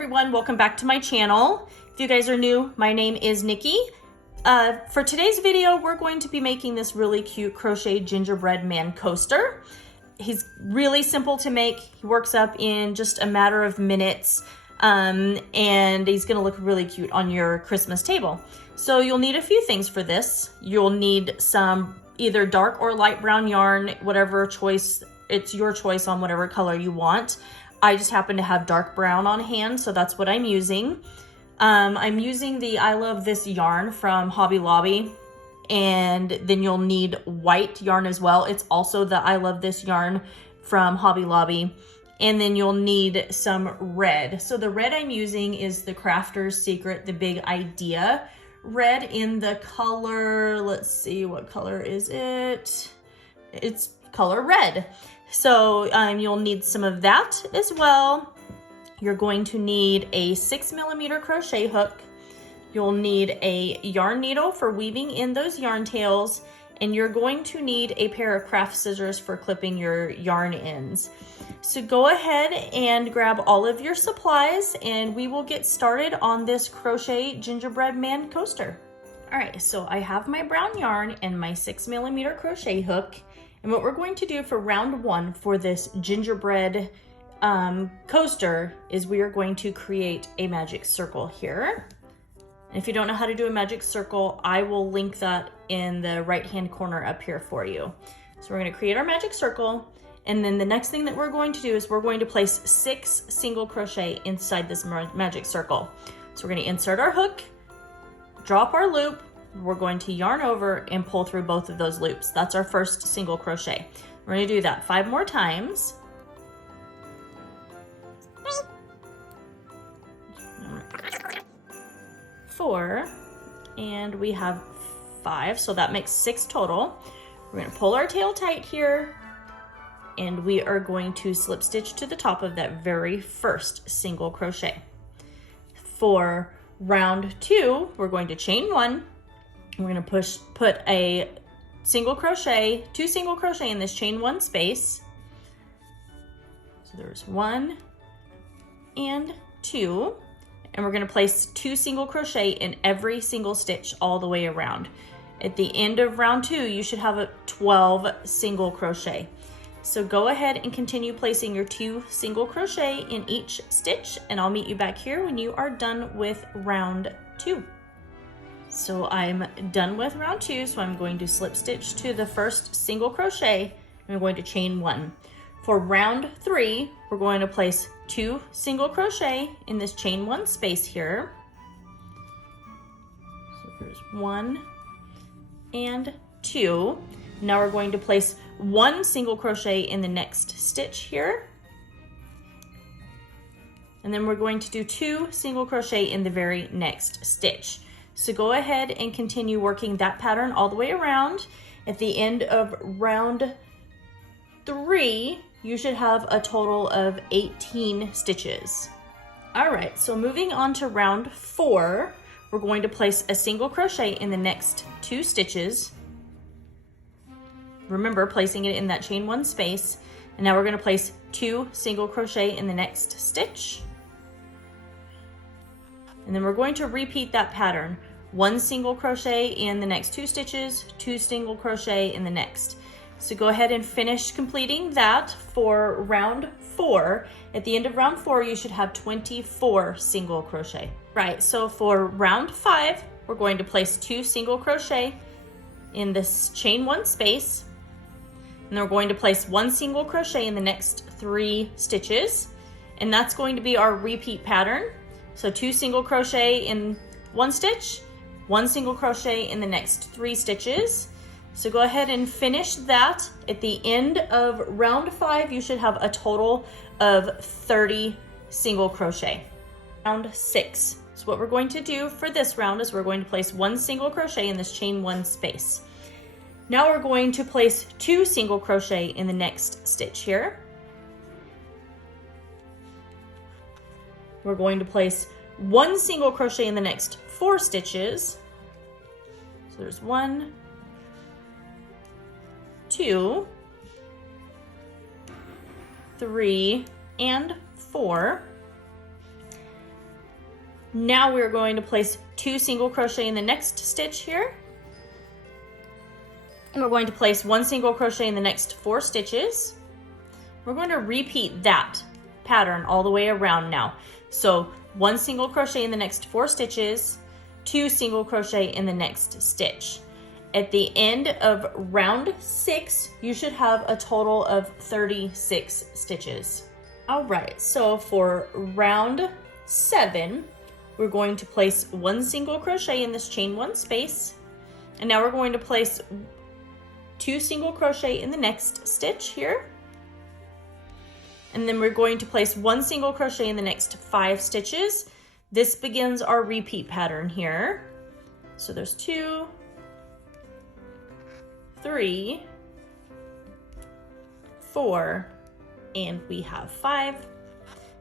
everyone, welcome back to my channel. If you guys are new, my name is Nikki. For today's video, we're going to be making this really cute crochet gingerbread man coaster. He's really simple to make. He works up in just a matter of minutes, and he's gonna look really cute on your Christmas table. So you'll need a few things for this. You'll need some either dark or light brown yarn, whatever choice, it's your choice on whatever color you want. I just happen to have dark brown on hand, so that's what I'm using. I'm using the I Love This yarn from Hobby Lobby, and then you'll need white yarn as well. It's also the I Love This yarn from Hobby Lobby. And then you'll need some red. So the red I'm using is the Crafter's Secret, the Big Idea red in the color, let's see, what color is it? It's color red. So you'll need some of that as well. You're going to need a 6mm crochet hook. You'll need a yarn needle for weaving in those yarn tails, and you're going to need a pair of craft scissors for clipping your yarn ends. So go ahead and grab all of your supplies and we will get started on this crochet gingerbread man coaster. All right, so I have my brown yarn and my 6mm crochet hook. And what we're going to do for round one for this gingerbread coaster is we are going to create a magic circle here. And if you don't know how to do a magic circle, I will link that in the right-hand corner up here for you. So we're going to create our magic circle. And then the next thing that we're going to do is we're going to place 6 single crochet inside this magic circle. So we're going to insert our hook, drop our loop, we're going to yarn over and pull through both of those loops. That's our first single crochet. We're going to do that 5 more times. Four, and we have 5, so that makes 6 total. We're going to pull our tail tight here, and we are going to slip stitch to the top of that very first single crochet. For round 2, we're going to chain 1. We're going to put a single crochet, 2 single crochet in this chain 1 space. So there's 1 and 2. And we're going to place 2 single crochet in every single stitch all the way around. At the end of round 2, you should have a 12 single crochet. So go ahead and continue placing your 2 single crochet in each stitch, and I'll meet you back here when you are done with round 2. So I'm done with round 2, so I'm going to slip stitch to the first single crochet, and I'm going to chain 1. For round 3, we're going to place 2 single crochet in this chain 1 space here. So there's 1 and 2. Now we're going to place 1 single crochet in the next stitch here. And then we're going to do 2 single crochet in the very next stitch. So go ahead and continue working that pattern all the way around. At the end of round 3, you should have a total of 18 stitches. All right, so moving on to round 4, we're going to place a single crochet in the next 2 stitches. Remember, placing it in that chain 1 space. And now we're going to place 2 single crochet in the next stitch. And then we're going to repeat that pattern. 1 single crochet in the next 2 stitches, 2 single crochet in the next. So go ahead and finish completing that for round 4. At the end of round 4, you should have 24 single crochet. Right, so for round 5, we're going to place 2 single crochet in this chain 1 space. And then we're going to place 1 single crochet in the next 3 stitches. And that's going to be our repeat pattern. So 2 single crochet in 1 stitch, 1 single crochet in the next 3 stitches. So go ahead and finish that. At the end of round 5, you should have a total of 30 single crochet. Round 6. So what we're going to do for this round is we're going to place 1 single crochet in this chain 1 space. Now we're going to place 2 single crochet in the next stitch here. We're going to place 1 single crochet in the next 4 stitches. So there's 1, 2, 3, and 4. Now we're going to place 2 single crochet in the next stitch here. And we're going to place 1 single crochet in the next 4 stitches. We're going to repeat that pattern all the way around now. So 1 single crochet in the next 4 stitches, 2 single crochet in the next stitch. At the end of round 6, you should have a total of 36 stitches. All right, so for round 7, we're going to place 1 single crochet in this chain 1 space. And now we're going to place 2 single crochet in the next stitch here. And then we're going to place 1 single crochet in the next 5 stitches. This begins our repeat pattern here. So there's 2, 3, 4, and we have 5.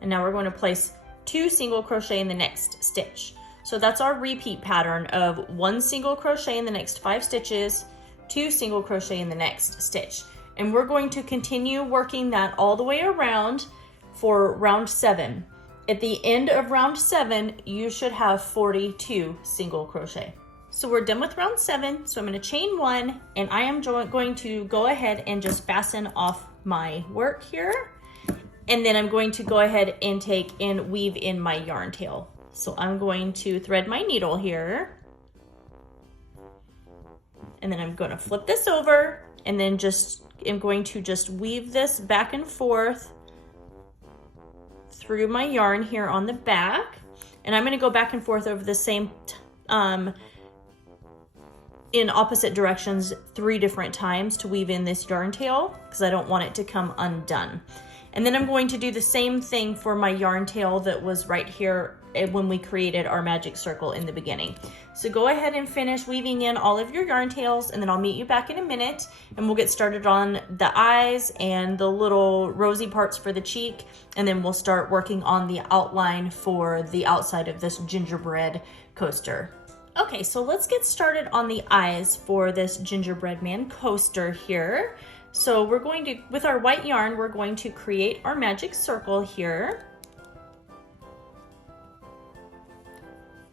And now we're going to place 2 single crochet in the next stitch. So that's our repeat pattern of 1 single crochet in the next 5 stitches, 2 single crochet in the next stitch. And we're going to continue working that all the way around for round 7. At the end of round 7, you should have 42 single crochet. So we're done with round 7, so I'm going to chain 1, and I am going to go ahead and just fasten off my work here. And then I'm going to go ahead and take and weave in my yarn tail. So I'm going to thread my needle here. And then I'm going to flip this over, and then I'm going to just weave this back and forth through my yarn here on the back. And I'm going to go back and forth over the same in opposite directions 3 different times to weave in this yarn tail, because I don't want it to come undone. And then I'm going to do the same thing for my yarn tail that was right here when we created our magic circle in the beginning. So go ahead and finish weaving in all of your yarn tails, and then I'll meet you back in a minute, and we'll get started on the eyes and the little rosy parts for the cheek, and then we'll start working on the outline for the outside of this gingerbread coaster. Okay, so let's get started on the eyes for this gingerbread man coaster here. So we're going to, with our white yarn, we're going to create our magic circle here.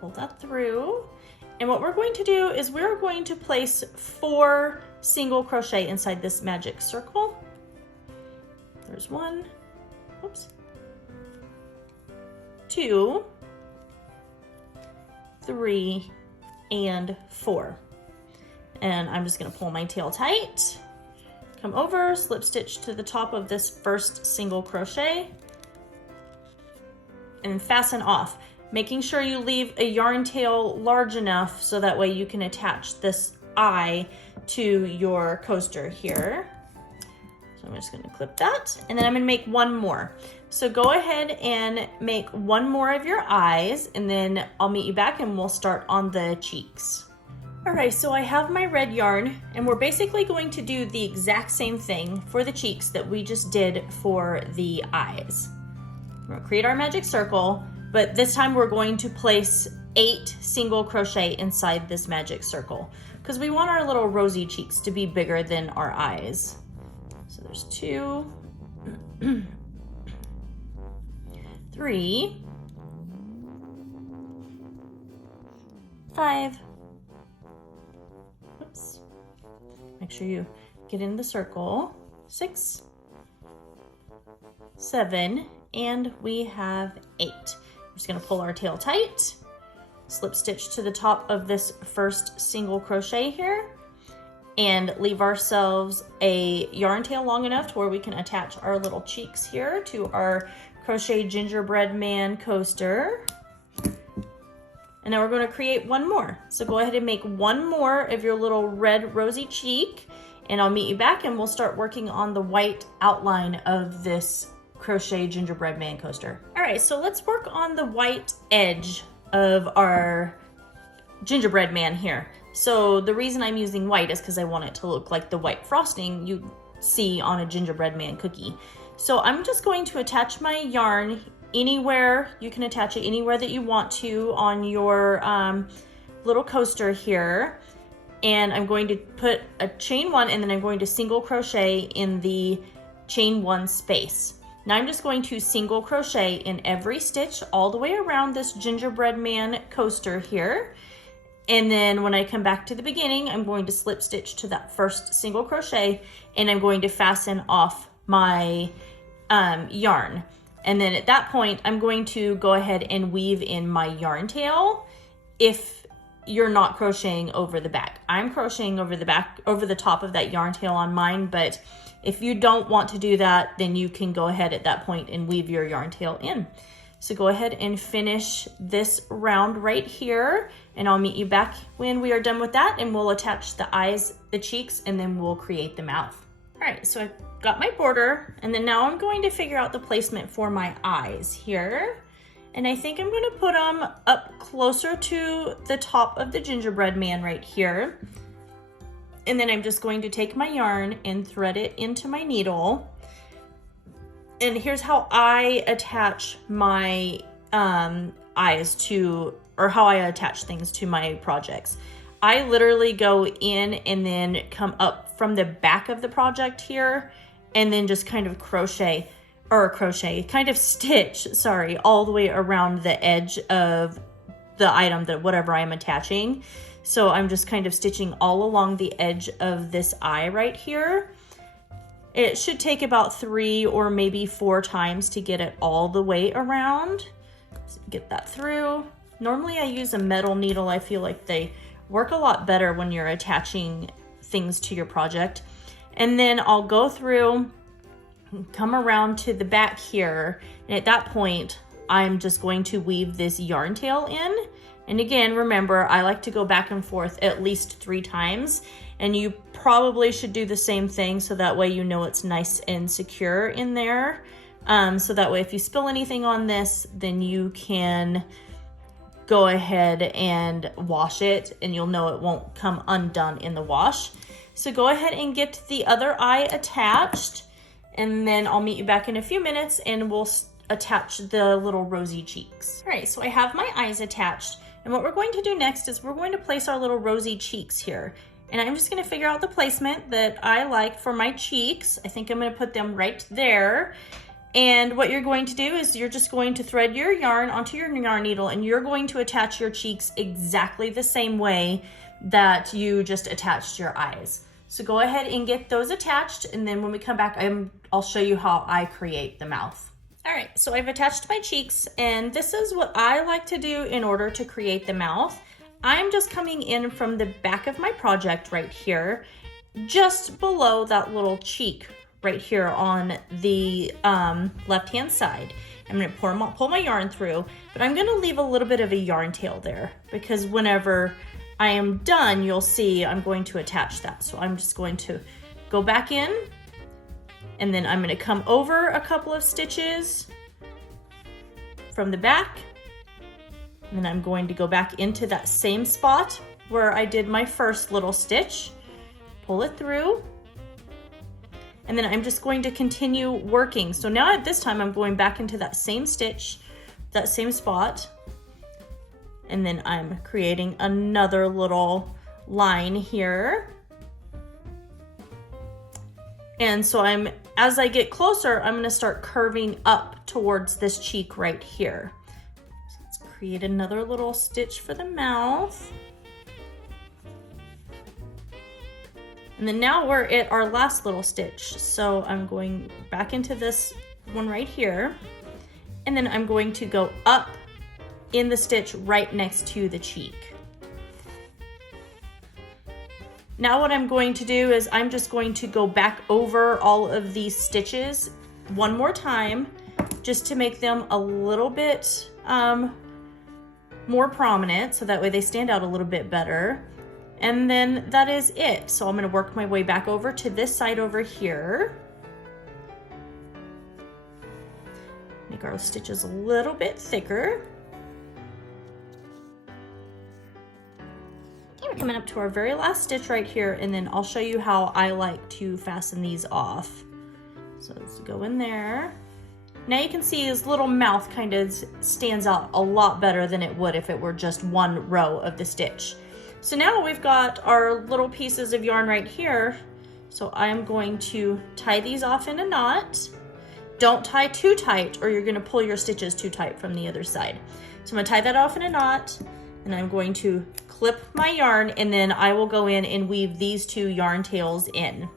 Pull that through. And what we're going to do is we're going to place 4 single crochet inside this magic circle. There's 1, oops, 2, 3, and 4. And I'm just going to pull my tail tight, come over, slip stitch to the top of this first single crochet, and fasten off, making sure you leave a yarn tail large enough so that way you can attach this eye to your coaster here. So I'm just going to clip that, and then I'm going to make 1 more. So go ahead and make 1 more of your eyes, and then I'll meet you back and we'll start on the cheeks. All right, so I have my red yarn, and we're basically going to do the exact same thing for the cheeks that we just did for the eyes. We're going to create our magic circle, but this time we're going to place 8 single crochet inside this magic circle because we want our little rosy cheeks to be bigger than our eyes. So there's 2, 3, 5, oops, make sure you get in the circle, 6, 7, and we have 8. We're just going to pull our tail tight, slip stitch to the top of this first single crochet here, and leave ourselves a yarn tail long enough to where we can attach our little cheeks here to our crochet gingerbread man coaster. And now we're going to create 1 more. So go ahead and make 1 more of your little red rosy cheek, and I'll meet you back and we'll start working on the white outline of this crochet gingerbread man coaster. All right, so let's work on the white edge of our gingerbread man here. So the reason I'm using white is because I want it to look like the white frosting you see on a gingerbread man cookie. So I'm just going to attach my yarn anywhere. You can attach it anywhere that you want to on your little coaster here. And I'm going to put a chain 1, and then I'm going to single crochet in the chain 1 space. Now I'm just going to single crochet in every stitch all the way around this gingerbread man coaster here. And then when I come back to the beginning, I'm going to slip stitch to that first single crochet, and I'm going to fasten off my yarn. And then at that point, I'm going to go ahead and weave in my yarn tail if you're not crocheting over the back. I'm crocheting over the back, over the top of that yarn tail on mine, but if you don't want to do that, then you can go ahead at that point and weave your yarn tail in. So go ahead and finish this round right here, and I'll meet you back when we are done with that, and we'll attach the eyes, the cheeks, and then we'll create the mouth. All right, so I've got my border, and then now I'm going to figure out the placement for my eyes here. And I think I'm gonna put them up closer to the top of the gingerbread man right here. And then I'm just going to take my yarn and thread it into my needle. And here's how I attach my eyes to, or how I attach things to my projects. I literally go in and then come up from the back of the project here, and then just kind of kind of stitch, sorry, all the way around the edge of the item, that whatever I'm attaching. So I'm just kind of stitching all along the edge of this eye right here. It should take about 3 or maybe 4 times to get it all the way around. So get that through. Normally I use a metal needle. I feel like they work a lot better when you're attaching things to your project. And then I'll go through, come around to the back here, and at that point I'm just going to weave this yarn tail in. And again, remember, I like to go back and forth at least 3 times, and you probably should do the same thing so that way you know it's nice and secure in there. So that way if you spill anything on this, then you can go ahead and wash it, and you'll know it won't come undone in the wash. So go ahead and get the other eye attached, and then I'll meet you back in a few minutes and we'll attach the little rosy cheeks. All right, so I have my eyes attached, and what we're going to do next is we're going to place our little rosy cheeks here. And I'm just gonna figure out the placement that I like for my cheeks. I think I'm gonna put them right there. And what you're going to do is you're just going to thread your yarn onto your yarn needle, and you're going to attach your cheeks exactly the same way that you just attached your eyes. So go ahead and get those attached, and then when we come back, I'll show you how I create the mouth. All right, so I've attached my cheeks, and this is what I like to do in order to create the mouth. I'm just coming in from the back of my project right here, just below that little cheek right here on the left-hand side. I'm gonna pull my yarn through, but I'm gonna leave a little bit of a yarn tail there, because whenever I am done, you'll see I'm going to attach that. So I'm just going to go back in, and then I'm gonna come over a couple of stitches from the back, and then I'm going to go back into that same spot where I did my first little stitch, pull it through, and then I'm just going to continue working. So now at this time, I'm going back into that same stitch, that same spot, and then I'm creating another little line here. And so as I get closer, I'm gonna start curving up towards this cheek right here. So let's create another little stitch for the mouth. And then now we're at our last little stitch. So I'm going back into this one right here, and then I'm going to go up in the stitch right next to the cheek. Now what I'm going to do is I'm just going to go back over all of these stitches one more time, just to make them a little bit more prominent, so that way they stand out a little bit better. And then that is it. So I'm gonna work my way back over to this side over here. Make our stitches a little bit thicker. Okay, we're coming up to our very last stitch right here, and then I'll show you how I like to fasten these off. So let's go in there. Now you can see his little mouth kind of stands out a lot better than it would if it were just one row of the stitch. So now we've got our little pieces of yarn right here. So I'm going to tie these off in a knot. don't tie too tight or you're gonna pull your stitches too tight from the other side. So I'm gonna tie that off in a knot, and I'm going to clip my yarn, and then I will go in and weave these 2 yarn tails in.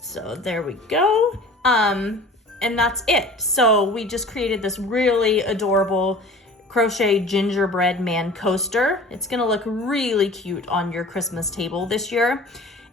So there we go. And that's it. So we just created this really adorable crochet gingerbread man coaster. It's gonna look really cute on your Christmas table this year.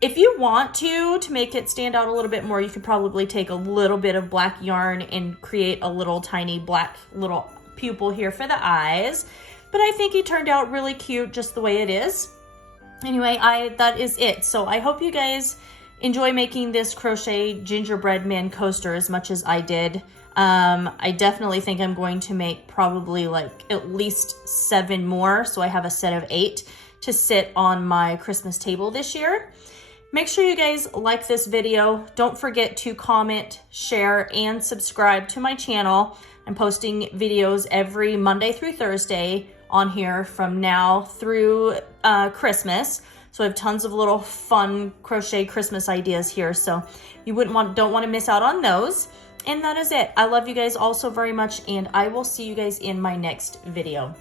If you want to make it stand out a little bit more, you could probably take a little bit of black yarn and create a little tiny black little pupil here for the eyes. But I think it turned out really cute just the way it is. Anyway, that is it. So I hope you guys enjoy making this crochet gingerbread man coaster as much as I did. I definitely think I'm going to make probably like at least 7 more, so I have a set of 8 to sit on my Christmas table this year. Make sure you guys like this video. Don't forget to comment, share, and subscribe to my channel. I'm posting videos every Monday through Thursday on here from now through Christmas. So I have tons of little fun crochet Christmas ideas here, so you don't want to miss out on those. And that is it. I love you guys all so very much, and I will see you guys in my next video.